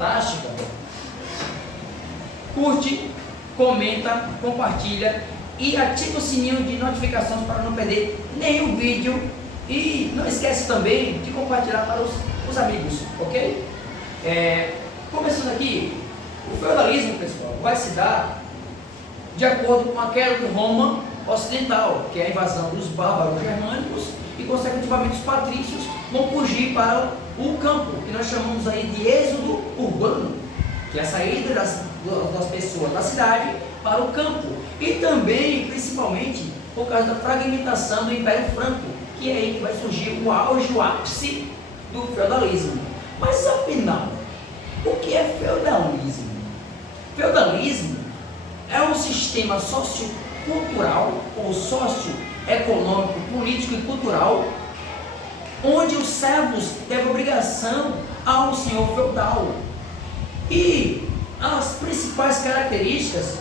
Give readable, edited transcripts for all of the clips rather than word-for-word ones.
fantástica, curte, comenta, compartilha e ativa o sininho de notificações para não perder nenhum vídeo. E não esquece também de compartilhar para os amigos, ok? Começando aqui, o feudalismo, pessoal, vai se dar de acordo com a queda de Roma ocidental, que é a invasão dos bárbaros germânicos, e consecutivamente os patrícios vão fugir para o campo, que nós chamamos aí de êxodo urbano, que é a saída das pessoas da cidade para o campo, e também, principalmente, por causa da fragmentação do Império Franco, que é aí que vai surgir o auge, o ápice do feudalismo. Mas afinal, o que é feudalismo? Feudalismo é um sistema sociocultural ou socioeconômico, político e cultural, onde os servos têm obrigação ao senhor feudal. E as principais características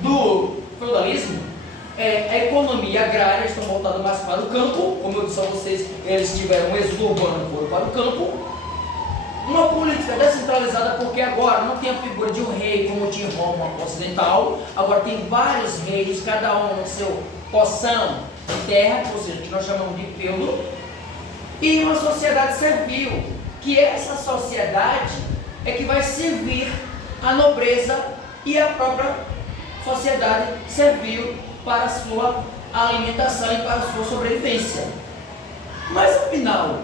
do feudalismo é a economia agrária, estão voltados mais para o campo, como eu disse a vocês, eles tiveram um êxodo urbano e foram para o campo. Uma política descentralizada, porque agora não tem a figura de um rei como tinha em Roma ocidental, agora tem vários reis, cada um no seu porção de terra, ou seja, que nós chamamos de feudo, e uma sociedade servil, que essa sociedade é que vai servir a nobreza e a própria sociedade servil para a sua alimentação e para a sua sobrevivência. Mas afinal,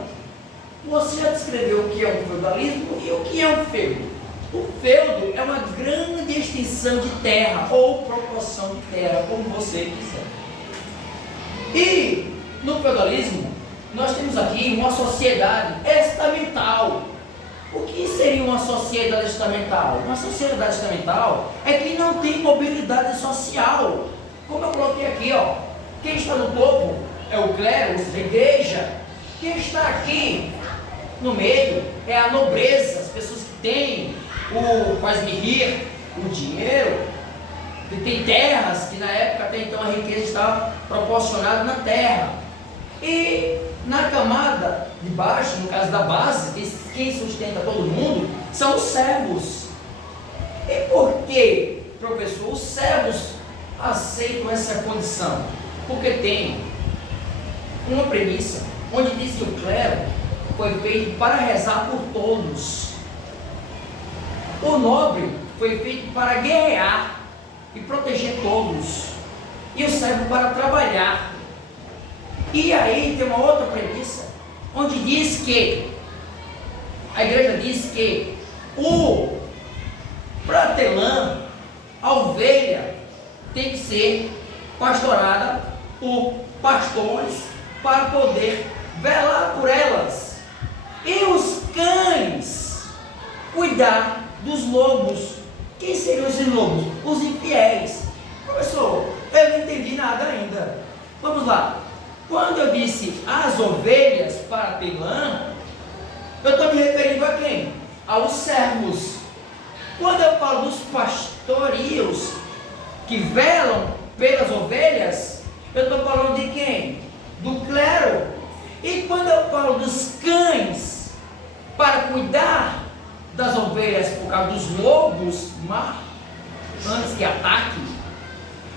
você já descreveu o que é um feudalismo e o que é um feudo. O feudo é uma grande extensão de terra ou proporção de terra, como você quiser. E no feudalismo, nós temos aqui uma sociedade estamental. O que seria uma sociedade estamental? Uma sociedade estamental é que não tem mobilidade social. Como eu coloquei aqui, ó, quem está no topo é o clero, ou seja, a igreja. Quem está aqui no meio é a nobreza, as pessoas que têm o faz-me rir, o dinheiro, que tem terras, que na época até então a riqueza estava proporcionada na terra. E na camada de baixo, no caso da base, quem sustenta todo mundo são os servos. E por que, professor, os servos aceitam essa condição? Porque tem uma premissa onde diz que o clero foi feito para rezar por todos, o nobre foi feito para guerrear e proteger todos, e o servo para trabalhar. E aí tem uma outra premissa onde diz que a igreja diz que o pratelã, a ovelha, tem que ser pastorada por pastores para poder velar por elas, e os cães cuidar dos lobos. Quem seriam esses lobos? Os infiéis. Professor, eu não entendi nada ainda. Vamos lá. Quando eu disse as ovelhas para Pelã, eu estou me referindo a quem? Aos servos. Quando eu falo dos pastorios que velam pelas ovelhas, eu estou falando de quem? Do clero. E quando eu falo dos cães para cuidar das ovelhas por causa dos lobos antes que ataquem,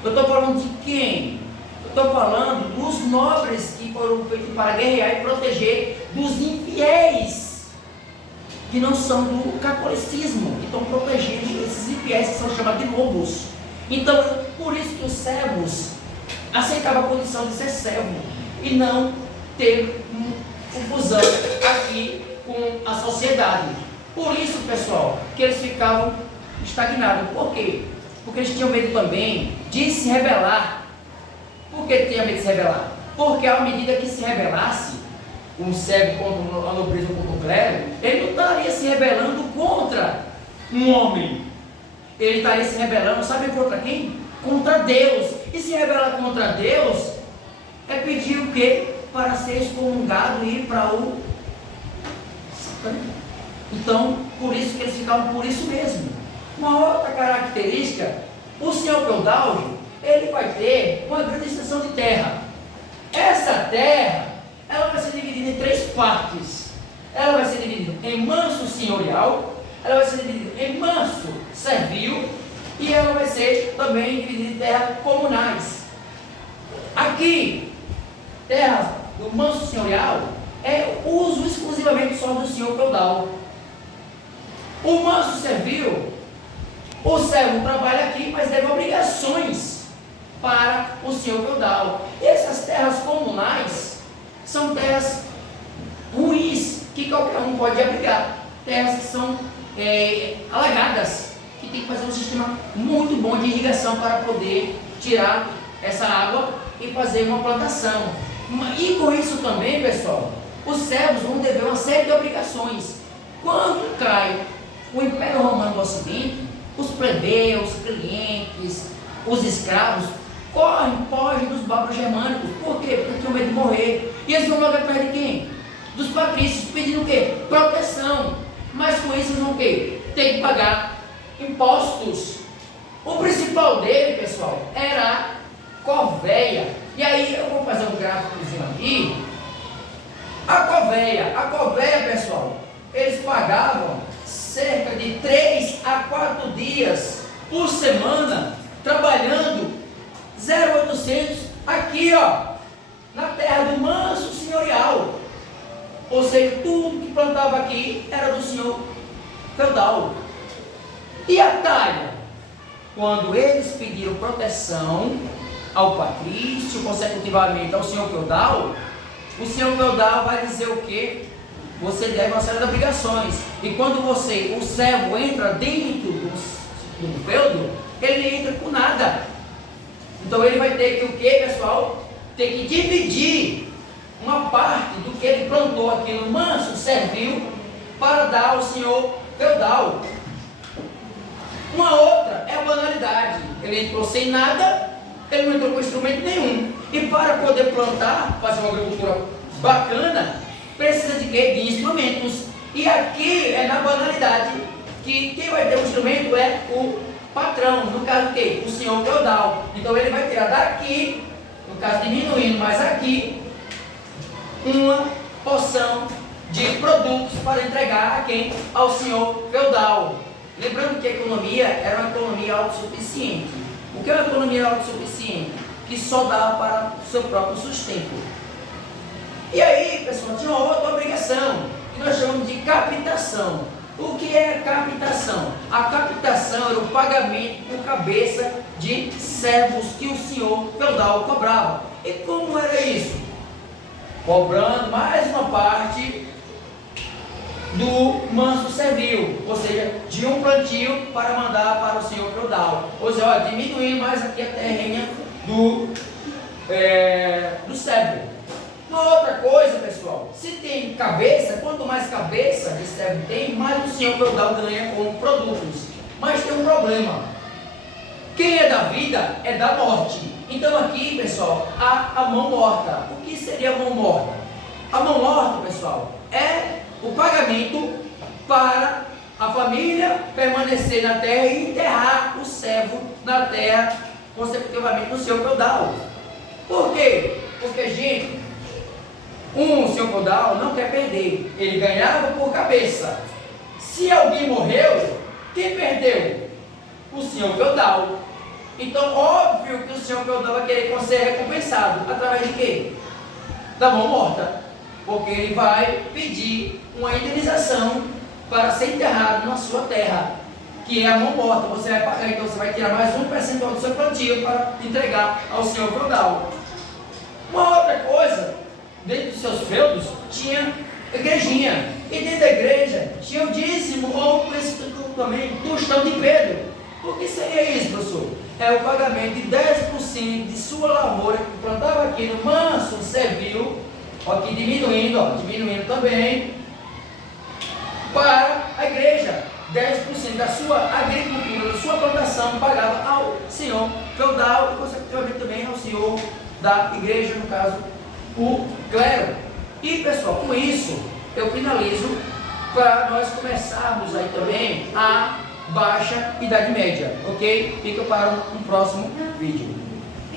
eu estou falando de quem? Estou falando dos nobres que foram feitos para guerrear e proteger dos infiéis, que não são do catolicismo, que estão protegendo esses infiéis que são chamados de lobos. Então, por isso que os servos aceitavam a condição de ser servo e não ter confusão aqui com a sociedade. Por isso, pessoal, que eles ficavam estagnados. Por quê? Porque eles tinham medo também de se rebelar. Por que tinha medo de se rebelar? Porque à medida que se rebelasse, um servo contra a nobreza ou contra o clero, ele não estaria se rebelando contra um homem. Ele estaria se rebelando, sabe contra quem? Contra Deus. E se rebelar contra Deus é pedir o quê? Para ser excomungado e ir para o Satã. Então, por isso que eles ficavam por isso mesmo. Uma outra característica, o senhor feudal, ele vai ter uma grande extensão de terra. Essa terra, ela vai ser dividida em três partes. Ela vai ser dividida em manso senhorial, ela vai ser dividida em manso servil e ela vai ser também dividida em terras comunais. Aqui, terras do manso senhorial é uso exclusivamente só do senhor feudal. O manso servil, o servo trabalha aqui, mas deve obrigações para o senhor feudal. E essas terras comunais são terras ruins, que qualquer um pode abrigar. Terras que são alagadas, que tem que fazer um sistema muito bom de irrigação para poder tirar essa água e fazer uma plantação. E com isso também, pessoal, os servos vão dever uma série de obrigações. Quando cai o Império Romano do Ocidente, os plebeus, os clientes, os escravos fogem dos bárbaros germânicos. Por quê? Porque tinham medo de morrer. E eles vão logo atrás de quem? Dos patrícios, pedindo o quê? Proteção. Mas com isso eles vão o quê? Ter que pagar impostos. O principal dele, pessoal, era a corvéia. E aí eu vou fazer um gráficozinho aqui. A corvéia, pessoal, eles pagavam cerca de 3 a 4 dias por semana, trabalhando 0,800 aqui, ó, na terra do manso senhorial. Ou seja, tudo que plantava aqui era do senhor feudal. E a talha? Quando eles pediram proteção ao patrício, consecutivamente ao senhor feudal, o senhor feudal vai dizer o quê? Você deve uma série de obrigações. E quando o servo entra dentro do feudo, ele entra com nada. Então ele vai ter que o quê, pessoal? Ter que dividir uma parte do que ele plantou aqui no manso servil para dar ao senhor feudal. Uma outra é a banalidade. Ele entrou sem nada, ele não entrou com instrumento nenhum. E para poder plantar, fazer uma agricultura bacana, precisa de quê? De instrumentos. E aqui é na banalidade que quem vai ter o instrumento é o patrão, no caso o quê? O senhor feudal. Então ele vai tirar daqui, no caso diminuindo mais aqui, uma porção de produtos para entregar a quem? Ao senhor feudal. Lembrando que a economia era uma economia autossuficiente. O que é uma economia autossuficiente? Que só dava para o seu próprio sustento. E aí, pessoal, tinha uma outra obrigação, que nós chamamos de captação. O que é a captação? A captação era o pagamento por cabeça de servos que o senhor feudal cobrava. E como era isso? Cobrando mais uma parte do manso servil, ou seja, de um plantio para mandar para o senhor feudal. Ou seja, diminuir mais aqui a terrinha do servo. Uma outra coisa, pessoal, se tem cabeça, quanto mais cabeça de servo tem, mais o senhor feudal ganha com produtos. Mas tem um problema. Quem é da vida é da morte. Então aqui, pessoal, há a mão morta. O que seria a mão morta? A mão morta, pessoal, é o pagamento para a família permanecer na terra e enterrar o servo na terra, consecutivamente no seu feudal. Por quê? Porque, gente, um senhor feudal não quer perder. Ele ganhava por cabeça. Se alguém morreu, quem perdeu? O senhor feudal. Então, óbvio que o senhor feudal vai querer ser recompensado. Através de quê? Da mão morta. Porque ele vai pedir uma indenização para ser enterrado na sua terra, que é a mão morta. Você vai pagar, então você vai tirar mais 1% do seu plantio para entregar ao senhor feudal. Uma outra coisa, dentro dos seus feudos tinha igrejinha, e dentro da igreja tinha o dízimo, ou também tostão de Pedro. O que seria isso, professor? É o pagamento de 10% de sua lavoura que plantava aqui no manso servil, aqui diminuindo também, para a igreja. 10% da sua agricultura, da sua plantação, pagava ao senhor feudal e, consequentemente, também ao senhor da igreja, no caso, o clero. E, pessoal, com isso, eu finalizo para nós começarmos aí também a Baixa Idade Média, ok? Fica para um próximo vídeo.